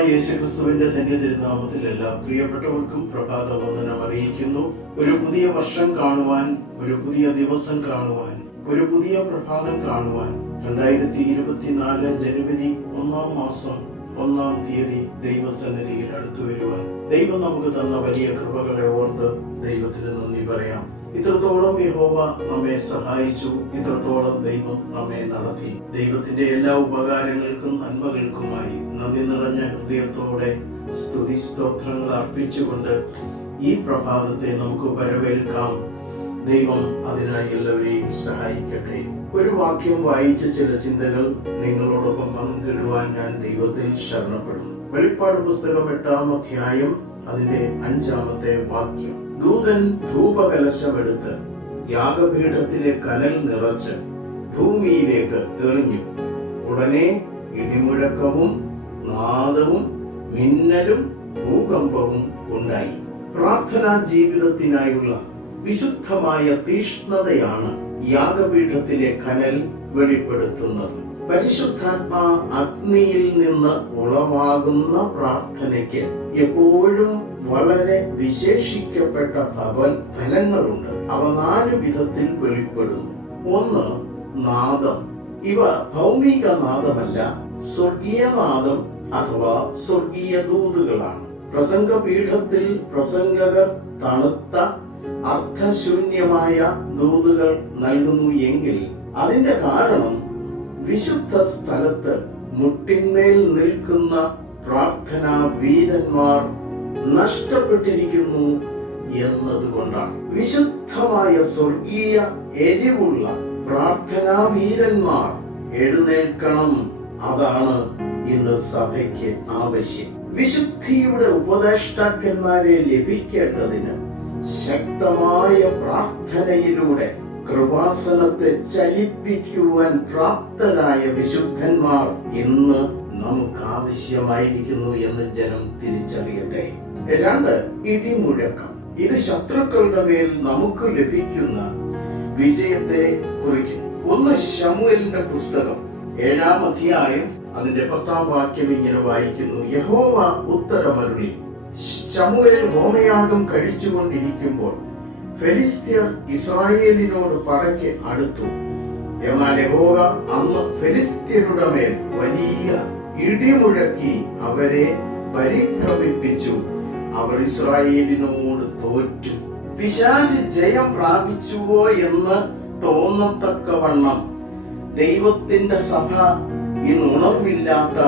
യേശുക്രിസ്തുവിന്റെ ധന്യ തിരുനാമത്തിൽ എല്ലാ പ്രിയപ്പെട്ടവർക്കും പ്രഭാത വന്ദനം അറിയിക്കുന്നു. ഒരു പുതിയ വർഷം കാണുവാൻ ഒരു പുതിയ ദിവസം കാണുവാൻ ഒരു പുതിയ പ്രഭാതം കാണുവാൻ രണ്ടായിരത്തി ഇരുപത്തിനാല് ജനുവരി ഒന്നാം മാസം ഒന്നാം തീയതി ദൈവസന്നിധിയിൽ അടുത്തു വരുവാൻ ദൈവം നമുക്ക് തന്ന വലിയ കൃപകളെ ഓർത്ത് ദൈവത്തിന് നന്ദി പറയാം. ഇത്രത്തോളം യഹോവ നമ്മെ സഹായിച്ചു ഇത്രത്തോളം ദൈവം നമ്മെ നടത്തി. ദൈവത്തിന്റെ എല്ലാ ഉപകാരങ്ങൾക്കും നന്മകൾക്കുമായി നന്ദി നിറഞ്ഞ ഹൃദയത്തോടെ സ്തുതി സ്തോത്രങ്ങൾ അർപ്പിച്ചുകൊണ്ട് ഈ പ്രഭാതത്തെ നമുക്ക് വരവേൽക്കാം. ദൈവം അതിനായി എല്ലാവരെയും സഹായിക്കട്ടെ. ഒരു വാക്യം വായിച്ച ചില ചിന്തകൾ നിങ്ങളോടൊപ്പം പങ്കിടുവാൻ ഞാൻ ദൈവത്തിൽ ശരണപ്പെടുന്നു. വെളിപ്പാട് പുസ്തകം എട്ടാം അധ്യായം അതിന്റെ അഞ്ചാമത്തെ വാക്യം. ദൂതൻ ധൂപകലശമെടുത്ത് യാഗപീഠത്തിലെ കനൽ നിറച്ച് ഭൂമിയിലേക്ക് എറിഞ്ഞു. ഉടനെ ഇടിമുഴക്കവും നാദവും മിന്നലും ഭൂകമ്പവും ഉണ്ടായി. പ്രാർത്ഥനാ ജീവിതത്തിനായുള്ള വിശുദ്ധമായ തീഷ്ണതയാണ് യാഗപീഠത്തിലെ കനൽ വെളിപ്പെടുത്തുന്നത്. പരിശുദ്ധാത്മാ അഗ്നിയിൽ നിന്ന് ഉളവാകുന്ന പ്രാർത്ഥനയ്ക്ക് എപ്പോഴും വളരെ വിശേഷിക്കപ്പെട്ട ഭവൻ ഫലങ്ങളുണ്ട്. അവ നാല് വിധത്തിൽ വെളിപ്പെടുന്നു. ഒന്ന് നാദം. ഇവ ഭൗമിക നാദമല്ല സ്വർഗീയ നാദം അഥവാ സ്വർഗീയ ദൂതുകളാണ്. പ്രസംഗപീഠത്തിൽ പ്രസംഗകർ തണുത്ത അർത്ഥശൂന്യമായ ദൂതുകൾ നൽകുന്നു എങ്കിൽ അതിന്റെ കാരണം വിശുദ്ധ സ്ഥലത്ത് മുട്ടിന്മേൽ നിൽക്കുന്ന പ്രാർത്ഥനാ വീരന്മാർ നഷ്ടപ്പെട്ടിരിക്കുന്നു എന്നതുകൊണ്ടാണ്. വിശുദ്ധമായ സ്വർഗീയ എരിവുള്ള പ്രാർത്ഥനാ വീരന്മാർ എഴുന്നേൽക്കണം. അതാണ് ഇന്ന് സഭയ്ക്ക് ആവശ്യം. വിശുദ്ധിയുടെ ഉപദേഷ്ടാക്കന്മാരെ ലഭിക്കേണ്ടതിന് ശക്തമായ പ്രാർത്ഥനയിലൂടെ കൃപാസനത്തെ ചലിപ്പിക്കുവാൻ പ്രാപ്തരായ വിശുദ്ധന്മാർ ഇന്ന് നമുക്ക് ആവശ്യമായിരിക്കുന്നു എന്ന് ജനം തിരിച്ചറിയട്ടെ. രണ്ട് ഇടിമുഴക്കം. ഇത് ശത്രുക്കളുടെ മേൽ നമുക്ക് ലഭിക്കുന്ന വിജയത്തെ കുറിക്കുന്നു ഒന്ന് ശമുവലിന്റെ പുസ്തകം ഏഴാം അധ്യായം അതിന്റെ പത്താം വാക്യം ഇങ്ങനെ വായിക്കുന്നു. യഹോവ ഉത്തരമരുളി. ശമുവേൽ ഹോമയാഗം കഴിച്ചുകൊണ്ടിരിക്കുമ്പോൾ ഫെലിസ്ത്യർ ഇസ്രായേലിനോട് പടയ്ക്ക് അടുത്തു. എന്നാൽ യഹോവ അന്ന് ഫെലിസ്ത്യരുടെ മേൽ വലിയ ഇടിമുഴക്കി അവരെ പരിഭ്രമിപ്പിച്ചു. അവർ ഇസ്രായേലിനോട് തോറ്റു. പിശാജ് ജയം പ്രാപിച്ചുവോ എന്ന് തോന്നത്തക്കവണ്ണം ദൈവത്തിന്റെ സഭ ഇന്ന് ഉണർവില്ലാത്ത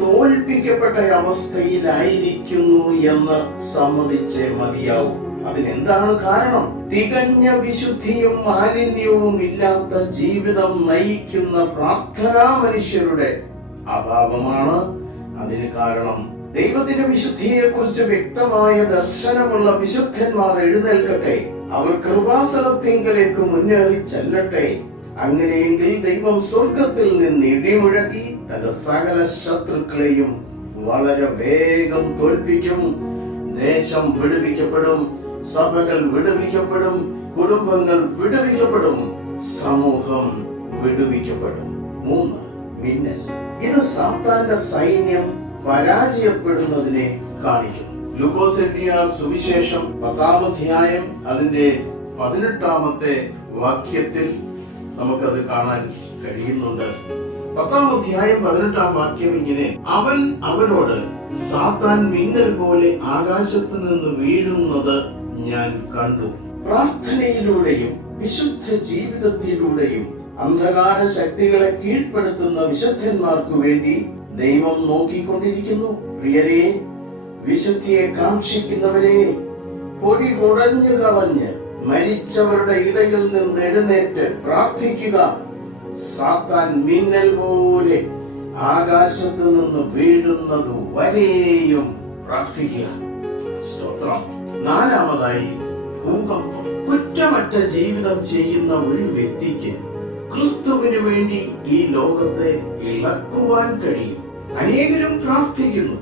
തോൽപ്പിക്കപ്പെട്ട അവസ്ഥയിലായിരിക്കുന്നു എന്ന് സമ്മതിച്ചേ മതിയാവും. അതിനെന്താണ് കാരണം? തികഞ്ഞ വിശുദ്ധിയും മാലിന്യവും ഇല്ലാത്ത ജീവിതം നയിക്കുന്ന പ്രാർത്ഥനാ മനുഷ്യരുടെ അഭാവമാണ്. അതിന് കാരണം ദൈവത്തിന്റെ വിശുദ്ധിയെ കുറിച്ച് വ്യക്തമായ ദർശനമുള്ള വിശുദ്ധന്മാർ എഴുന്നേൽക്കട്ടെ. അവർ കൃപാസനത്തിങ്കലേക്ക് മുന്നേറി ചെല്ലട്ടെ. അങ്ങനെയെങ്കിൽ ദൈവം സ്വർഗത്തിൽ നിന്ന് ഇടിമുഴക്കി തന്റെ സകല ശത്രുക്കളെയും വളരെ വേഗം തോൽപ്പിക്കും. ദേശം വിടുവിക്കപ്പെടും. സഭകൾ വിടുവിക്കപ്പെടും കുടുംബങ്ങൾ വിടുവിക്കപ്പെടും സമൂഹം വിടുവിക്കപ്പെടും. മൂന്ന് മിന്നൽ. ഇത് സാത്താന്റെ സൈന്യം പരാജയപ്പെടുന്നതിനെ കാണിക്കുന്നു ലൂക്കോസ് സുവിശേഷം പത്താം അധ്യായം അതിന്റെ പതിനെട്ടാമത്തെ വാക്യത്തിൽ നമുക്കത് കാണാൻ കഴിയുന്നുണ്ട്. പത്താം അധ്യായം പതിനെട്ടാം വാക്യം ഇങ്ങനെ അവൻ അവരോട് സാത്താൻ മിന്നൽ പോലെ ആകാശത്ത് നിന്ന് വീഴുന്നത് ഞാൻ കണ്ടു. പ്രാർത്ഥനയിലൂടെയും വിശുദ്ധ ജീവിതത്തിലൂടെയും അന്ധകാര ശക്തികളെ കീഴ്പ്പെടുത്തുന്ന വിശുദ്ധന്മാർക്കു വേണ്ടി ദൈവം നോക്കിക്കൊണ്ടിരിക്കുന്നു. പ്രിയരെ വിശുദ്ധിയെ കാക്ഷിക്കുന്നവരെ പൊടി കുഴഞ്ഞു കളഞ്ഞ് മരിച്ചവരുടെ ഇടയിൽ നിന്ന് എഴുന്നേറ്റ് പ്രാർത്ഥിക്കുക. സാത്താൻ മിന്നൽ പോലെ ആകാശത്ത് നിന്ന് വീഴുന്നത് വരെയും പ്രാർത്ഥിക്കുക. സ്തോത്രം. നാലാമതായി കുറ്റമറ്റ ജീവിതം ചെയ്യുന്ന ഒരു വ്യക്തിക്ക് ക്രിസ്തുവിന് വേണ്ടി ഈ ലോകത്തെ ഇളക്കുവാൻ കഴിയും. അനേകരും പ്രാർത്ഥിക്കുന്നു.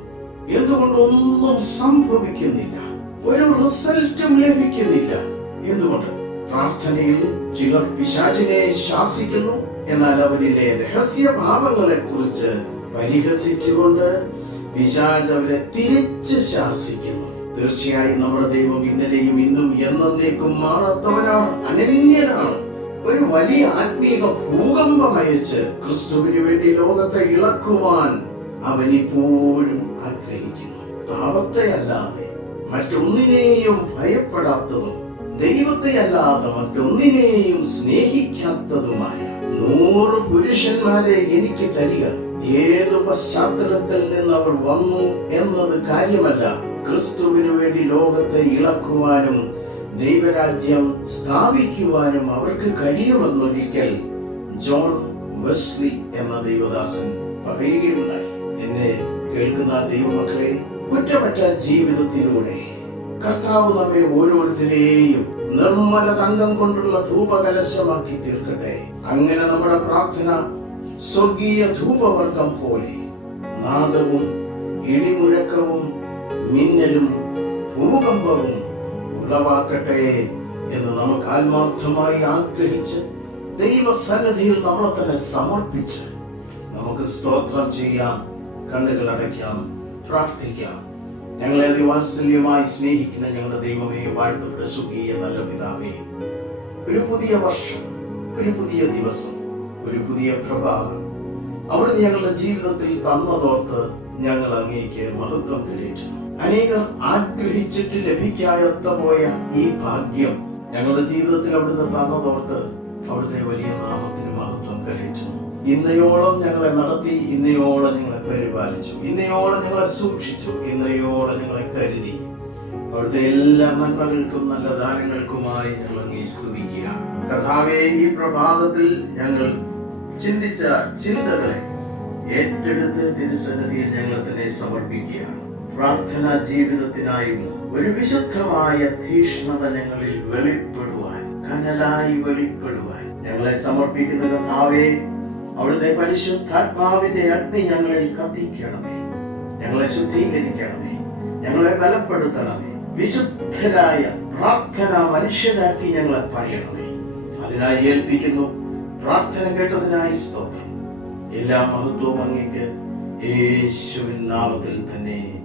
എന്തുകൊണ്ടൊന്നും സംഭവിക്കുന്നില്ല. ഒരു റിസൾട്ടും ലഭിക്കുന്നില്ല. എന്തുകൊണ്ട്? പ്രാർത്ഥനയിൽ ചിലർ പിശാചിനെ ശാസിക്കുന്നു. എന്നാൽ അവരിലെ രഹസ്യ ഭാവങ്ങളെ കുറിച്ച് പരിഹസിച്ചുകൊണ്ട് പിശാജ് അവരെ തിരിച്ച് ശാസിക്കുന്നു. തീർച്ചയായും നമ്മുടെ ദൈവം ഇന്നലെയും ഇന്നും എന്നേക്കും മാറാത്തവനാണ് അനന്യനാണ്. ഒരു വലിയ ആത്മീയ ഭൂകമ്പം അയച്ച് ക്രിസ്തുവിന് വേണ്ടി ലോകത്തെ ഇളക്കുവാൻ അവൻ ഇപ്പോഴും ആഗ്രഹിക്കുന്നു. പാപത്തെ അല്ലാതെ മറ്റൊന്നിനെയും ഭയപ്പെടാത്തതും ദൈവത്തെ അല്ലാതെ മറ്റൊന്നിനെയും സ്നേഹിക്കാത്തതുമായ നൂറ് പുരുഷന്മാരെ എനിക്ക് തരിക. ഏത് പശ്ചാത്തലത്തിൽ നിന്ന് അവർ വന്നു എന്നത് കാര്യമല്ല. ക്രിസ്തുവിനു വേണ്ടി ലോകത്തെ ഇളക്കുവാനും ദൈവരാജ്യം സ്ഥാപിക്കുവാനും അവർക്ക് കഴിയുമെന്നൊരിക്കൽ ജോൺ വെസ്ലി എന്ന ദൈവദാസൻ പറയുകയുണ്ടായി. എന്നെ കേൾക്കുന്ന ദൈവമക്കളെ കുറ്റമറ്റ ജീവിതത്തിലൂടെ കർത്താവ് നമ്മെ ഓരോരുത്തരെയും നിർമ്മല തങ്കം കൊണ്ടുള്ള ധൂപകലശമാക്കി തീർക്കട്ടെ. അങ്ങനെ നമ്മുടെ പ്രാർത്ഥന സ്വർഗീയ ധൂപവർഗം പോലെ നാദവും ഇടിമുഴക്കവും മിന്നലും ഭൂകമ്പവും ഉളവാക്കട്ടെ എന്ന് നമുക്ക് ആത്മാർത്ഥമായി ആഗ്രഹിച്ച് ദൈവസന്നിധിയിൽ നമ്മളെ തന്നെ സമർപ്പിച്ച് നമുക്ക് സ്തോത്രം ചെയ്യാം കണ്ണുകൾ അടയ്ക്കാം പ്രാർത്ഥിക്കാം. ഞങ്ങളെ അതിവാത്സല്യമായി സ്നേഹിക്കുന്ന ഞങ്ങളുടെ ദൈവമേ വാഴ്ത്തപ്പെട്ട സുഖീയ നല്ല പിതാവേ ഒരു പുതിയ വർഷം ഒരു പുതിയ ദിവസം ഒരു പുതിയ പ്രഭാതം അവിടുന്ന് ഞങ്ങളുടെ ജീവിതത്തിൽ തന്നതോർത്ത് ഞങ്ങൾ അങ്ങേക്ക് മഹത്വം കരയിട്ടുന്നു അനേകർ ആഗ്രഹിച്ചിട്ട് ലഭിക്കാത്ത പോയ ഈ ഭാഗ്യം ഞങ്ങളുടെ ജീവിതത്തിൽ അവിടുന്ന് തന്നതോർത്ത് അവിടുത്തെ വലിയ നാമത്തിന് കരയിട്ടുന്നു ഇന്നയോളം ഞങ്ങളെ നടത്തി ഇന്നയോളം ഞങ്ങളെ പരിപാലിച്ചു. ഇന്നയോളം ഞങ്ങളെ സൂക്ഷിച്ചു ഇന്നയോളം ഞങ്ങളെ കരുതി. അവിടുത്തെ എല്ലാ നന്മകൾക്കും നല്ല ദാനങ്ങൾക്കുമായി ഞങ്ങൾ അങ്ങേ സ്തുതിക്കുക. കഥാവെ ഈ പ്രഭാതത്തിൽ ഞങ്ങൾ ചിന്തിച്ച ചിന്തകളെ ഏറ്റെടുത്ത് തിരുസന്നിധിയിൽ ഞങ്ങൾ തന്നെ സമർപ്പിക്കുകയാണ് പ്രാർത്ഥനാ ജീവിതത്തിനായുള്ള ഒരു വിശുദ്ധമായ തീഷ്ണത ഞങ്ങളിൽ വെളിപ്പെടുവാൻ കനലായി വെളിപ്പെടുവാൻ. ഞങ്ങളെ സമർപ്പിക്കുന്ന കർത്താവേ അവിടുത്തെ പരിശുദ്ധാത്മാവിന്റെ അഗ്നി ഞങ്ങളിൽ കത്തിക്കണമേ. ഞങ്ങളെ ശുദ്ധീകരിക്കണമേ. ഞങ്ങളെ ബലപ്പെടുത്തണമേ. വിശുദ്ധരായ പ്രാർത്ഥന മനുഷ്യരാക്കി ഞങ്ങളെ പറയണമേ അതിനായി ഏൽപ്പിക്കുന്നു പ്രാർത്ഥന കേട്ടതിനായി സ്തോത്രം. എല്ലാ മഹത്വവും അങ്ങേക്ക്. യേശുവിൻ നാമത്തിൽ തന്നെ.